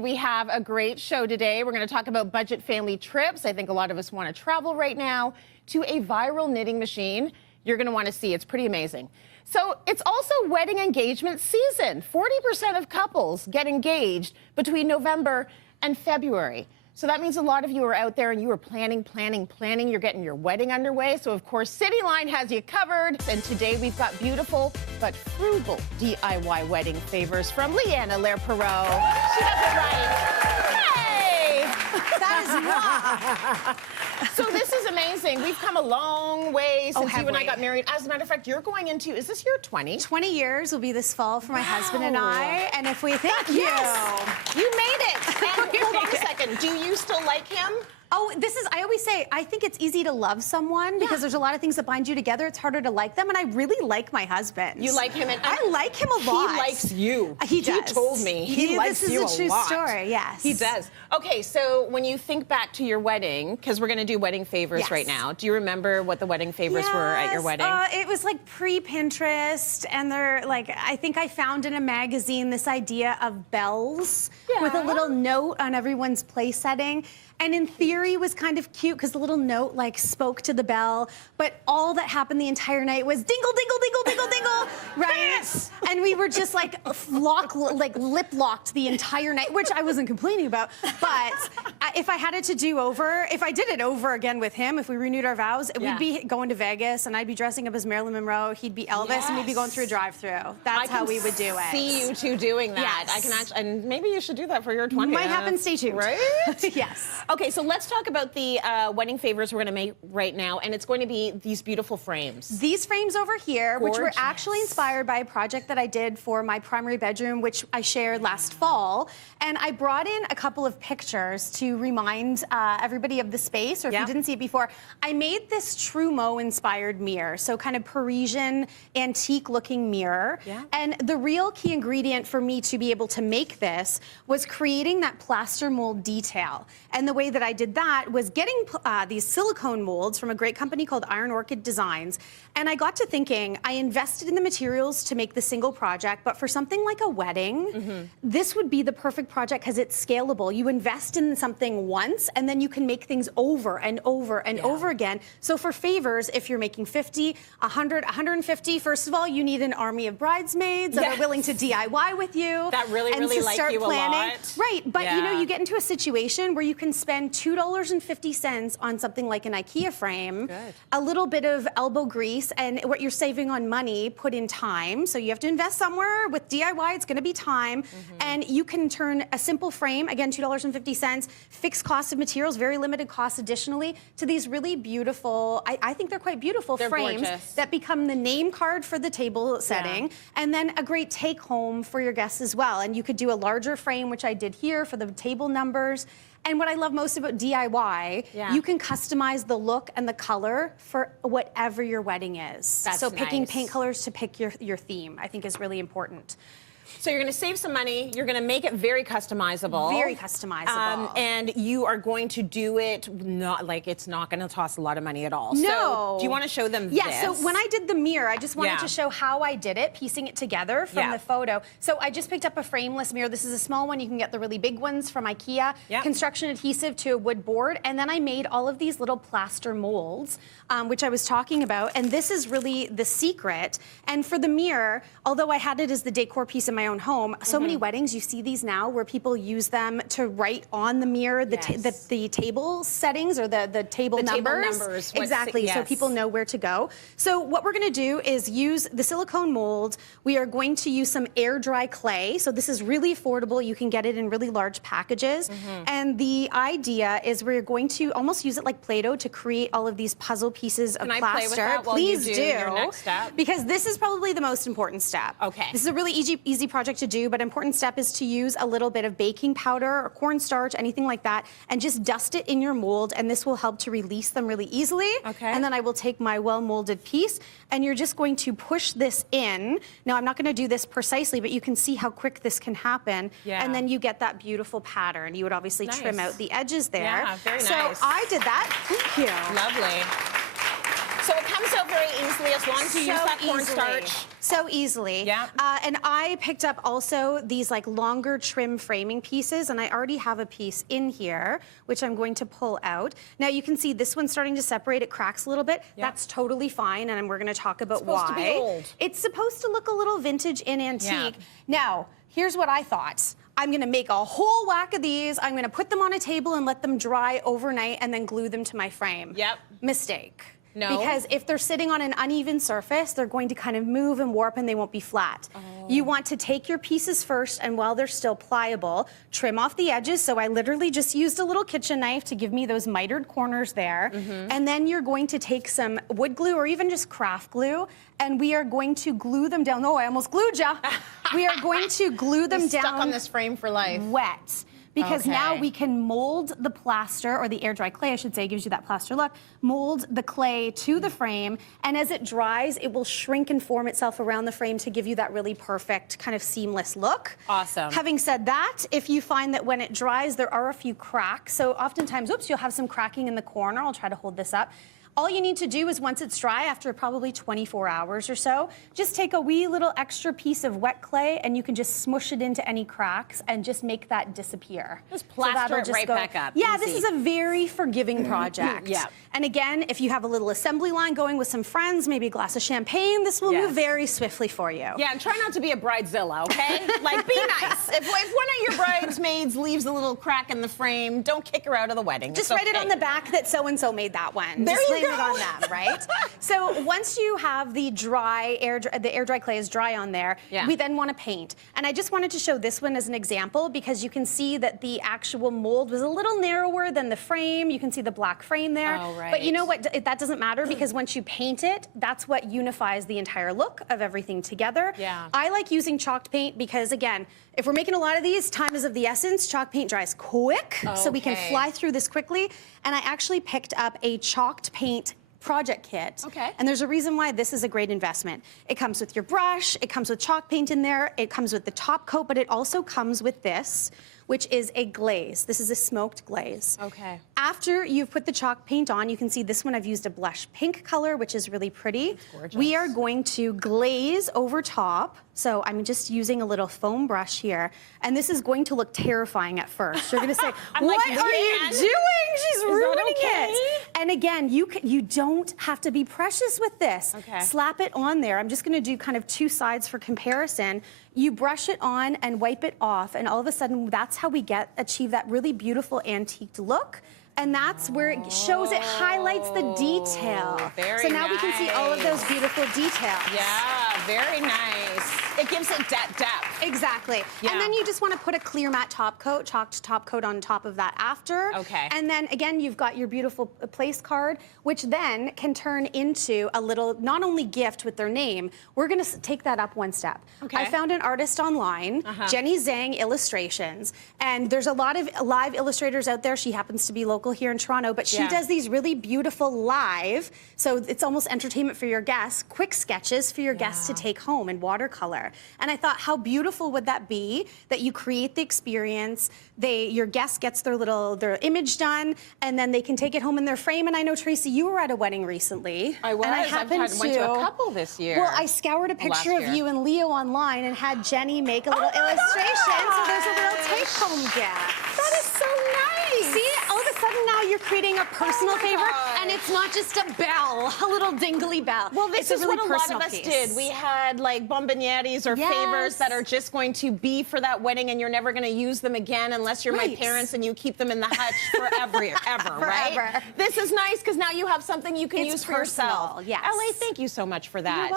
We have a great show today. We're going to talk about budget family trips. I think a lot of us want to travel right now to a viral knitting machine. You're going to want to see. It's pretty amazing. So it's also wedding engagement season. 40% of couples get engaged between November and February. So that means a lot of you are out there and you are planning. You're getting your wedding underway. So, of course, Cityline has you covered. And today we've got beautiful but frugal DIY wedding favors from Leigh-Ann Allaire Perrault. She does it right. Hey! That is not. So this is amazing. We've come a long way since you and I got married. As a matter of fact, you're going into, is this year 20? 20 years will be this fall for my husband and I. And if we think, you made it. And hold on a second. Do you still like him? Oh, I always say, I think it's easy to love someone because there's a lot of things that bind you together. It's harder to like them, and I really like my husband. You like him? And I like him a lot. He likes you. He does. He told me. He likes you a lot. This is a true story, yes. He does. Okay, so when you think back to your wedding, because we're going to do wedding favors right now, do you remember what the wedding favors were at your wedding? It was like pre-Pinterest, and they're like, I think I found in a magazine this idea of bells with a little note on everyone's place setting. And in theory was kind of cute because the little note like spoke to the bell, but all that happened the entire night was dingle, dingle, dingle, dingle, dingle, right? Yes! And we were just like lip locked the entire night, which I wasn't complaining about. But if I had it to do over, if I did it over again with him, if we renewed our vows, we'd be going to Vegas and I'd be dressing up as Marilyn Monroe, he'd be Elvis, and we'd be going through a drive-through. That's how we would do it. See you two doing that. Yes. I can actually, and maybe you should do that for your 20th. Might happen, stay tuned. Right? Yes. Okay, so let's talk about the wedding favors we're going to make right now, and it's going to be these beautiful frames. These frames over here, which were actually inspired by a project that I did for my primary bedroom, which I shared last fall, and I brought in a couple of pictures to remind everybody of the space, or if you didn't see it before. I made this Trumeau-inspired mirror, so kind of Parisian, antique-looking mirror, and the real key ingredient for me to be able to make this was creating that plaster mold detail. And the way that I did that was getting these silicone molds from a great company called Iron Orchid Designs. And I got to thinking, I invested in the materials to make the single project, but for something like a wedding, this would be the perfect project because it's scalable. You invest in something once, and then you can make things over and over and over again. So for favors, if you're making 50, 100, 150, first of all, you need an army of bridesmaids that are willing to DIY with you. That really like you a lot. Right, but you know, you get into a situation where you can spend $2.50 on something like an IKEA frame, a little bit of elbow grease, and what you're saving on money put in time. So you have to invest somewhere. With DIY, it's going to be time. And you can turn a simple frame, again, $2.50, fixed cost of materials, very limited cost additionally, to these really beautiful, I think they're quite beautiful frames that become the name card for the table setting, and then a great take home for your guests as well. And you could do a larger frame, which I did here for the table numbers. And what I love most about DIY, you can customize the look and the color for whatever your wedding is. So picking paint colors to pick your theme, I think, is really important. So you're going to save some money. You're going to make it very customizable. Very customizable. And you are going to do it not like it's not going to cost a lot of money at all. No. So do you want to show them this? So when I did the mirror, I just wanted to show how I did it, piecing it together from the photo. So I just picked up a frameless mirror. This is a small one. You can get the really big ones from IKEA. Construction adhesive to a wood board. And then I made all of these little plaster molds, which I was talking about. And this is really the secret. And for the mirror, although I had it as the decor piece in my own home, so many weddings, you see these now where people use them to write on the mirror the table settings or the table numbers. Exactly, so people know where to go. So what we're going to do is use the silicone mold. We are going to use some air dry clay. So this is really affordable. You can get it in really large packages. And the idea is we're going to almost use it like Play-Doh to create all of these puzzle pieces of plaster. Can I play with that while you do your next step? Because this is probably the most important step. Okay. This is a really easy project to do, but important step is to use a little bit of baking powder or cornstarch, anything like that, and just dust it in your mold, and this will help to release them really easily. And then I will take my well-molded piece, and you're just going to push this in. Now, I'm not going to do this precisely, but you can see how quick this can happen, and then you get that beautiful pattern. You would obviously trim out the edges there. Yeah, very nice. So I did that. Thank you. Lovely. So it comes out very easily as long as you use that cornstarch. So easily. Yeah. And I picked up also these like longer trim framing pieces, and I already have a piece in here, which I'm going to pull out. Now you can see this one's starting to separate. It cracks a little bit. Yeah. That's totally fine, and we're going to talk about It's supposed why. to be old. It's supposed to look a little vintage and antique. Yeah. Now, here's what I thought. I'm gonna make a whole whack of these. I'm gonna put them on a table and let them dry overnight and then glue them to my frame. Yep. Mistake. No. Because if they're sitting on an uneven surface, they're going to kind of move and warp and they won't be flat. You want to take your pieces first, and while they're still pliable, trim off the edges. So I literally just used a little kitchen knife to give me those mitered corners there. And then you're going to take some wood glue or even just craft glue, and we are going to glue them down. Oh, I almost glued ya. We are going to glue them down. Stuck on this frame for life. Wet. Because now Okay. we can mold the plaster, or the air dry clay, I should say, gives you that plaster look, mold the clay to the frame, and as it dries, it will shrink and form itself around the frame to give you that really perfect kind of seamless look. Awesome. Having said that, if you find that when it dries, there are a few cracks, so oftentimes, oops, you'll have some cracking in the corner. I'll try to hold this up. All you need to do is once it's dry, after probably 24 hours or so, just take a wee little extra piece of wet clay and you can just smush it into any cracks and just make that disappear. Just plaster it right back up. Yeah, Easy. this is a very forgiving project. Yeah. And again, if you have a little assembly line going with some friends, maybe a glass of champagne, this will move very swiftly for you. Yeah, and try not to be a bridezilla, okay? Like, be nice. If one of your bridesmaids leaves a little crack in the frame, don't kick her out of the wedding. Just It's write it okay. on the back that so-and-so made that one. There Just you blame it go. on them, right? So once you have the air dry clay is dry on there, we then want to paint. And I just wanted to show this one as an example because you can see that the actual mold was a little narrower than the frame. You can see the black frame there. Oh, right. But you know what? That doesn't matter because once you paint it, that's what unifies the entire look of everything together. Yeah. I like using chalked paint because, again, if we're making a lot of these, time is of the essence. Chalk paint dries quick, so we can Okay. fly through this quickly. And I actually picked up a chalked paint project kit. Okay. And there's a reason why this is a great investment. It comes with your brush, it comes with chalk paint in there, it comes with the top coat, but it also comes with this, which is a glaze. This is a smoked glaze. Okay. After you've put the chalk paint on, you can see this one I've used a blush pink color, which is really pretty. Gorgeous. We are going to glaze over top. So I'm just using a little foam brush here, and this is going to look terrifying at first. You're gonna say, I'm what like, are you Leigh-Ann, doing? She's ruining okay? it. And again, you don't have to be precious with this. Okay. Slap it on there. I'm just gonna do kind of two sides for comparison. You brush it on and wipe it off, and all of a sudden, that's how we achieve that really beautiful antiqued look. And that's where it shows, it highlights the detail. Very so now we can see all of those beautiful details. Yeah, very nice. It gives it depth. Exactly. Yeah. And then you just want to put a clear matte top coat, chalked top coat on top of that after. Okay. And then again, you've got your beautiful place card, which then can turn into a little, not only gift with their name, we're going to take that up one step. Okay. I found an artist online, Jenny Zhang Illustrations, and there's a lot of live illustrators out there. She happens to be local here in Toronto, but she does these really beautiful live, so it's almost entertainment for your guests, quick sketches for your guests to take home in watercolor. And I thought, how beautiful would that be that you create the experience, your guest gets their image done, and then they can take it home in their frame. And I know, Tracy, you were at a wedding recently. I was. And I went to a couple this year. Well, I scoured a picture last of year. you and Leo online and had Jenny make a little illustration. So there's a little take-home gift. That is so nice. See, all of a sudden now you're creating a personal my favor, gosh. and it's not just a bell, a little dingly bell. Well, this it's is a really what a lot personal of us piece. did. We had like bombonières or favors that are just going to be for that wedding, and you're never going to use them again unless you're my parents and you keep them in the hutch forever, right? Forever. This is nice because now you have something you can It's use for personal, yourself. yes. LA, thank you so much for that.